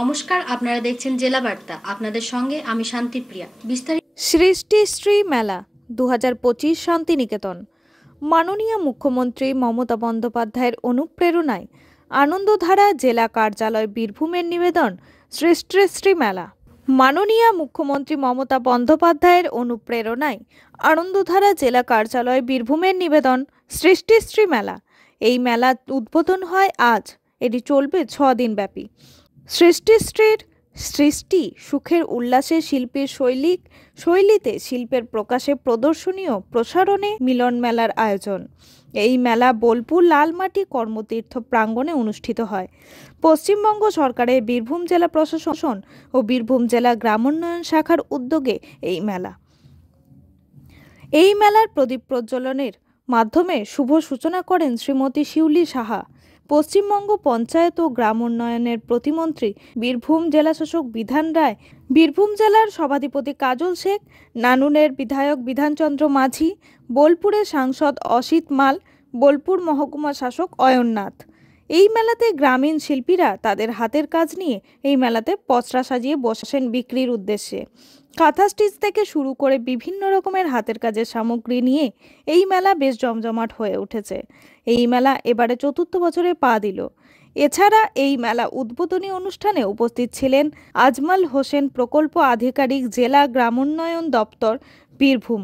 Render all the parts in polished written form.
নমস্কার, আপনারা দেখছেন জেলা বার্তা। আপনাদের সঙ্গে আমি শান্তিপ্রিয়া। বিস্তারিত সৃষ্টিশ্রী মেলা 2025 শান্তিনিকেতন। মাননীয় মুখ্যমন্ত্রী মমতা বন্দ্যোপাধ্যায়ের অনুপ্রেরণায় আনন্দধারা জেলা কার্যালয় বীরভূমের নিবেদন সৃষ্টিশ্রী মেলা। মাননীয় মুখ্যমন্ত্রী মমতা বন্দ্যোপাধ্যায়ের অনুপ্রেরণায় আনন্দধারা জেলা কার্যালয় বীরভূমের নিবেদন সৃষ্টিশ্রী মেলা। এই মেলা উদ্বোধন হয় আজ। এটি চলবে 6 দিন ব্যাপী। সৃষ্টিশ্রীর সৃষ্টি সুখের উল্লাসে শিল্পীর শৈলীতে শিল্পের প্রকাশে প্রদর্শনী ও প্রসারণে মিলন মেলার আয়োজন। এই মেলা বোলপুর লালমাটি কর্মতীর্থ প্রাঙ্গণে অনুষ্ঠিত হয়। পশ্চিমবঙ্গ সরকারের বীরভূম জেলা প্রশাসন ও বীরভূম জেলা গ্রামোন্নয়ন শাখার উদ্যোগে এই মেলার প্রদীপ প্রজ্বলনের মাধ্যমে শুভ সূচনা করেন শ্রীমতী শিউলি সাহা, পশ্চিমবঙ্গ পঞ্চায়েত ও গ্রাম উন্নয়নের প্রতিমন্ত্রী, বীরভূম জেলাশাসক বিধান রায়, বীরভূম জেলার সভাধিপতি কাজল শেখ, নানুনের বিধায়ক বিধানচন্দ্র মাঝি, বোলপুরের সাংসদ অসিত মাল, বোলপুর মহকুমা শাসক অয়ননাথ। এই মেলাতে গ্রামীণ শিল্পীরা তাদের হাতের কাজ নিয়ে এই মেলাতে পসরা সাজিয়ে বসেন বিক্রির উদ্দেশ্যে। কাঁথা স্টিচ থেকে শুরু করে বিভিন্ন রকমের হাতের কাজের সামগ্রী নিয়ে এই মেলা বেশ জমজমাট হয়ে উঠেছে। এই মেলা এবারে 4র্থ বছরে পা দিল। এছাড়া এই মেলা উদ্বোধনী অনুষ্ঠানে উপস্থিত ছিলেন আজমাল হোসেন, প্রকল্প আধিকারিক, জেলা গ্রামোন্নয়ন দপ্তর বীরভূম,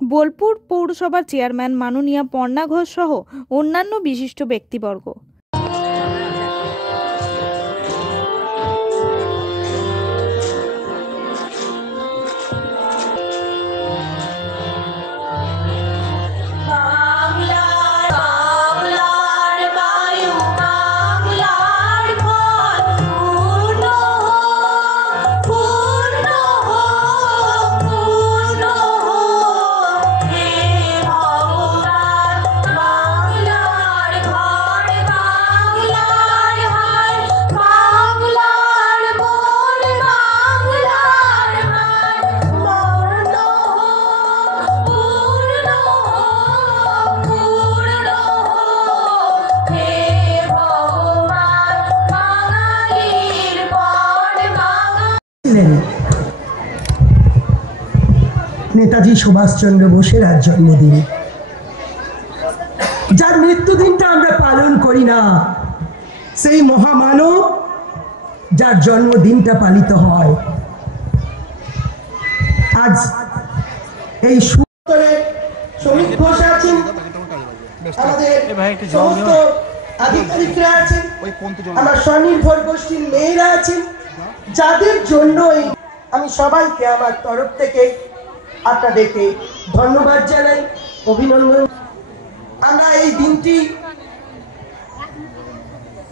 বোলপুর পৌরসভার চেয়ারম্যান মাননীয়া পর্ণা ঘোষ সহ অন্যান্য বিশিষ্ট ব্যক্তিবর্গ। নেতাজি সুভাষচন্দ্র বোসের আজ জন্মদিন, যার মৃত্যুদিনটা আমরা পালন করি না, সেই মহামানব যার জন্মদিনটা পালিত হয় আজ। এই শ্রমিক ঘোষ আছেন, আমাদের সমস্ত আধিকারিকরা আছেন, আমার স্বনির্ভর গোষ্ঠীর মেয়েরা আছেন, যাদের জন্য আমি সবাইকে আমার তরফ থেকে আপনাদেরকে ধন্যবাদ জানাই, অভিনন্দন। আমরা এই দিনটি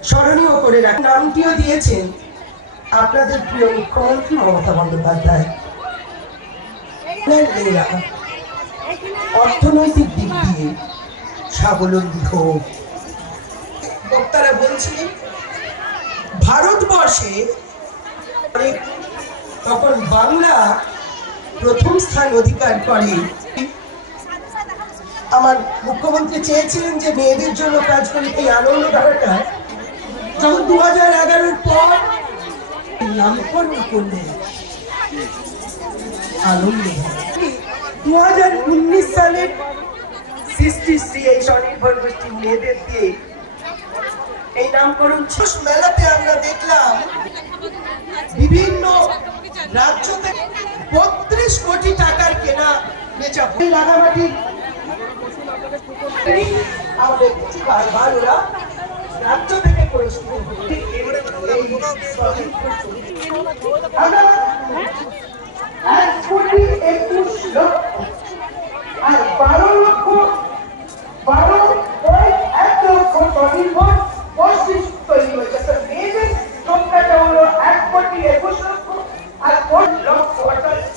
স্মরণীয় করে রাখি। নামটিও দিয়েছেন আপনাদের প্রিয় মুখ্যমন্ত্রী মমতা বন্দ্যোপাধ্যায়। অর্থনৈতিক দিক দিয়ে স্বাবলম্বী হোক। বক্তারা বলছিলেন ভারতবর্ষে তখন বাংলা প্রথম স্থান অধিকার করে। আমার মুখ্যমন্ত্রী চেয়েছিলেন যে মেয়েদের জন্য কাজ করে। এই আনন্দধারাটা যখন 2011-এর পর নামকরণ করলেন আনন্দধারা, 2019 সালের সৃষ্টিশ্রী এই স্বনির্ভর গোষ্ঠীর মেয়েদের দিয়ে এই নামকরণ। মেলাতে আমরা দেখলাম বিভিন্ন রাজ্য থেকে 32 কোটি টাকার কেনা বেচা। রাঙামাটি আমাদের ভাইরা রাজ্য থেকে পুরস্কৃত হচ্ছে। 1,21,00,000 আর 12,1,00,000 স্বনির্ভর গোষ্ঠী তৈরি হয়েছে। মেয়েদের সংখ্যাটা হলো 1,21,00,000 আর 1,00,000।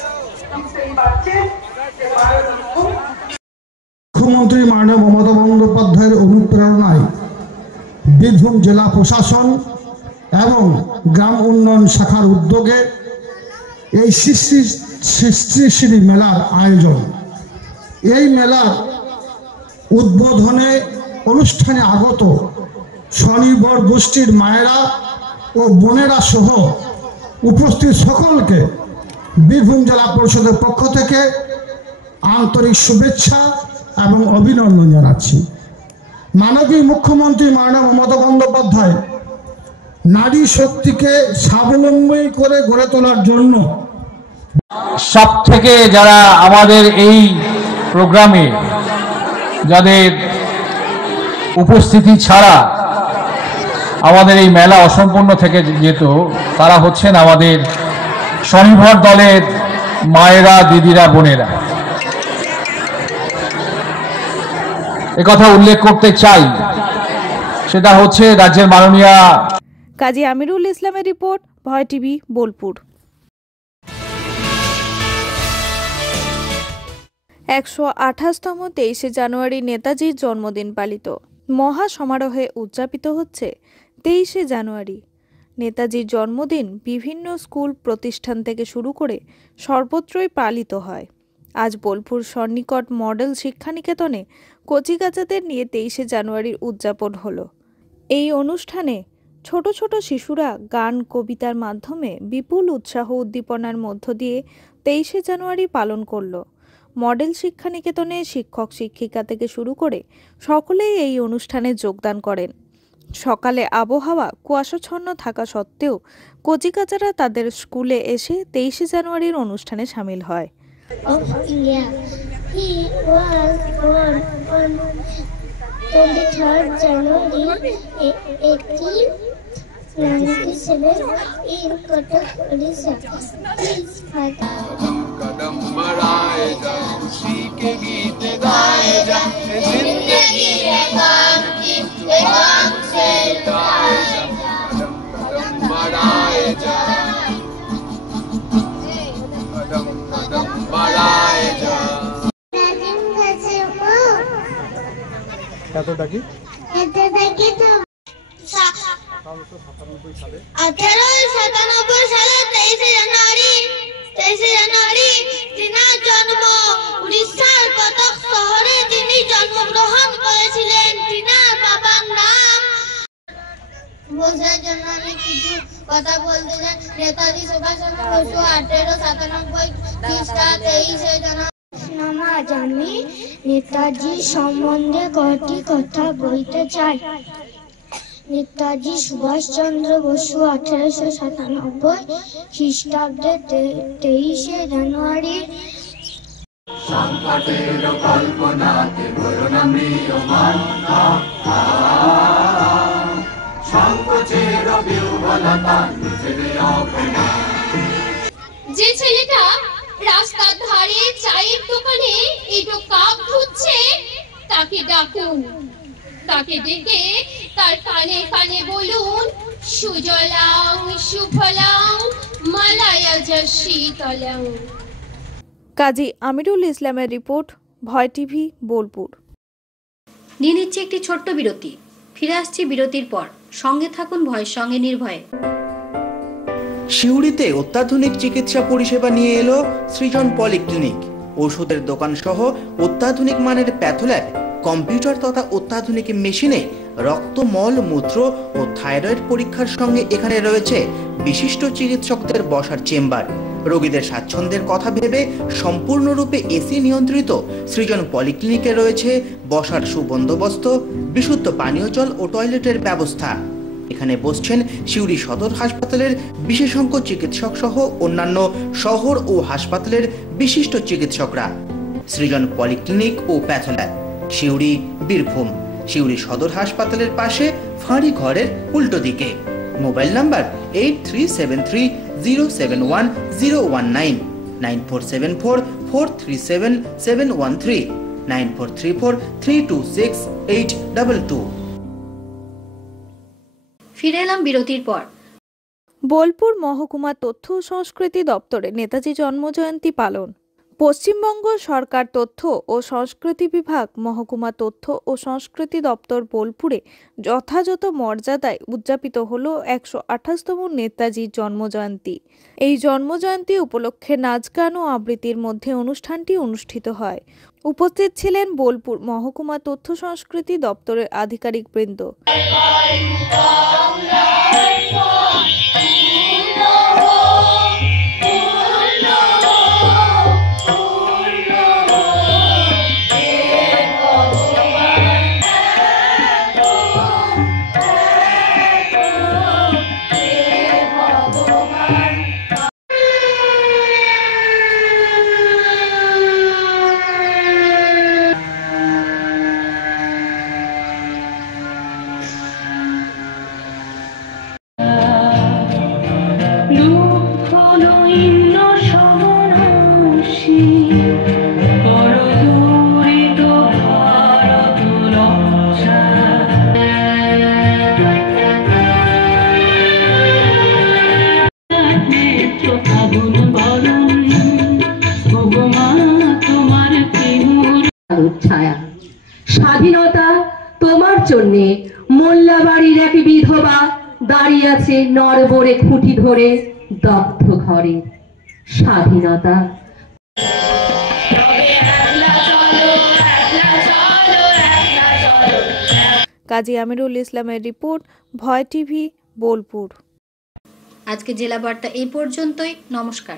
মুখ্যমন্ত্রী মাননীয় মমতা বন্দ্যোপাধ্যায়ের অনুপ্রেরণায় বীরভূম জেলা প্রশাসন এবং গ্রাম উন্নয়ন শাখার উদ্যোগে এই সৃষ্টিশ্রী মেলার আয়োজন। এই মেলার উদ্বোধনে অনুষ্ঠানে আগত স্বনির্ভর গোষ্ঠীর মায়েরা ও বোনেরা সহ উপস্থিত সকলকে বীরভূম জেলা পরিষদের পক্ষ থেকে আন্তরিক শুভেচ্ছা এবং অভিনন্দন জানাচ্ছি। মাননীয় মুখ্যমন্ত্রী মাননীয় মমতা বন্দ্যোপাধ্যায় নারী শক্তিকে স্বাবলম্বী করে গড়ে তোলার জন্য সব থেকে যারা আমাদের এই প্রোগ্রামে যাদের উপস্থিতি ছাড়া আমাদের এই মেলা অসম্পূর্ণ থেকে যেত, তারা হচ্ছেন আমাদের স্বনির্ভর দলের মায়েরা, দিদিরা, বোনেরা। একথা উল্লেখ করতে চাই, সেটা হচ্ছে রাজ্যের মাননীয় কাজী আমিরুল ইসলামের রিপোর্ট, ভয় টিভি, বোলপুর। 128তম 23শে জানুয়ারি নেতাজির জন্মদিন পালিত। মহা সমারোহে উদযাপিত হচ্ছে 23শে জানুয়ারি। নেতাজির জন্মদিন বিভিন্ন স্কুল প্রতিষ্ঠান থেকে শুরু করে সর্বত্রই পালিত হয়। আজ বোলপুর সন্নিকট মডেল শিক্ষানিকেতনে কচিকাচাদের নিয়ে 23শে জানুয়ারির উদযাপন হলো। এই অনুষ্ঠানে ছোট ছোট শিশুরা গান কবিতার মাধ্যমে বিপুল উৎসাহ উদ্দীপনার মধ্য দিয়ে 23শে জানুয়ারি পালন করল। মডেল শিক্ষানিকেতনে শিক্ষক শিক্ষিকা থেকে শুরু করে সকলেই এই অনুষ্ঠানে যোগদান করেন। সকালে আবহাওয়া কুয়াশাচ্ছন্ন থাকা সত্ত্বেও কচিকাচারা তাদের স্কুলে এসে 23শে জানুয়ারির অনুষ্ঠানে সামিল হয়। Of India. He was born on 23rd January 1897 in Cuttack, Odisha. His father कदम बढ़ाए जा, खुशी के गीत गाए जा, जिंदगी है काम की काम से गाए जा, कदम बढ़ाए जा, कदम कदम बढ़ाए जा। এতটাকি তো 1897 সালে 23শে জানুয়ারি তিনার জন্ম। উড়িষ্যার কটক শহরে তিনি জন্মগ্রহণ করেছিলেন। তিনার বাবার নাম বোঝার জন্য আমি কিছু কথা বলতে চাই। নেতাজি সুভাষচন্দ্র বসু 1897 খ্রিস্টাব্দ 23শে জানুয়ারি। আজ আমি নেতাজি সম্বন্ধে কয়েকটি কথা বলতে চাই। নেতাজি সুভাষচন্দ্র বসু 1897 খ্রিস্টাব্দে 23শে জানুয়ারি সংকটের কল্পনাতে করুণা ম্রিয়মান, সংকোচের বিহ্বলতা নিজের অপমান। যে ছেলেটা রাস্তার ধারে চায়ের দোকানে একটু কাপ ধুচ্ছে, তাকে ডাকুন। তাকে ডেকে তার কানে কানে বলুন, সুজলাং সুফলাং মালায়াজ শীতলাং। কাজী আমিরুল ইসলামের রিপোর্ট, ভয় টিভি, বোলপুর। নিয়ে নিচ্ছে একটি ছোট্ট বিরতি। ফিরে আসছি বিরতির পর। সঙ্গে থাকুন ভয়ের সঙ্গে নির্ভয়ে। সিউড়িতে অত্যাধুনিক চিকিৎসা পরিষেবা নিয়ে এলো সৃজন পলিক্লিনিক। ওষুধের দোকান সহ অত্যাধুনিক মানের প্যাথোল্যাব, কম্পিউটার তথা অত্যাধুনিক মেশিনে রক্ত, মল, মূত্র ও থাইরয়েড পরীক্ষার সঙ্গে এখানে রয়েছে বিশিষ্ট চিকিৎসকদের বসার চেম্বার। রোগীদের স্বাচ্ছন্দ্যের কথা ভেবে সম্পূর্ণরূপে এসি নিয়ন্ত্রিত সৃজন পলিক্লিনিকে রয়েছে বসার সুবন্দোবস্ত, বিশুদ্ধ পানীয় জল ও টয়লেটের ব্যবস্থা। এখানে বসছেন সিউড়ি সদর হাসপাতালের বিশেষজ্ঞ চিকিৎসক সহ অন্যান্য শহর ও হাসপাতালের বিশিষ্ট চিকিৎসকরা। সৃজন পলিক্লিনিক ও প্যাথোল্যাব, সিউড়ি, বীরভূম। সিউড়ি সদর হাসপাতালের পাশে ফাঁড়ি ঘরের উল্টো দিকে। Mobile number 8373071019, 9474437713, 9434326822। ফিরে এলাম বিরতির পর। বোলপুর মহকুমা তথ্য ও সংস্কৃতি দপ্তরে নেতাজি জন্মজয়ন্তী পালন। পশ্চিমবঙ্গ সরকার তথ্য ও সংস্কৃতি বিভাগ মহকুমা তথ্য ও সংস্কৃতি দপ্তর বোলপুরে যথাযথ মর্যাদায় উদযাপিত হল 128তম নেতাজির জন্মজয়ন্তী। এই জন্মজয়ন্তী উপলক্ষে নাচ গান ও আবৃত্তির মধ্যে অনুষ্ঠানটি অনুষ্ঠিত হয়। উপস্থিত ছিলেন বোলপুর মহকুমা তথ্য সংস্কৃতি দপ্তরের আধিকারিকবৃন্দ। Oh স্বাধীনতা তোমার জন্যে মোল্লাবাড়ির এক বিধবা দাঁড়িয়ে আছে নরবরে খুঁটি ধরে দগ্ধ ঘরে। স্বাধীনতা কাজী আমিরুল ইসলামের রিপোর্ট, ভয় টিভি, বোলপুর। আজকে জেলা বার্তা এই পর্যন্তই। নমস্কার।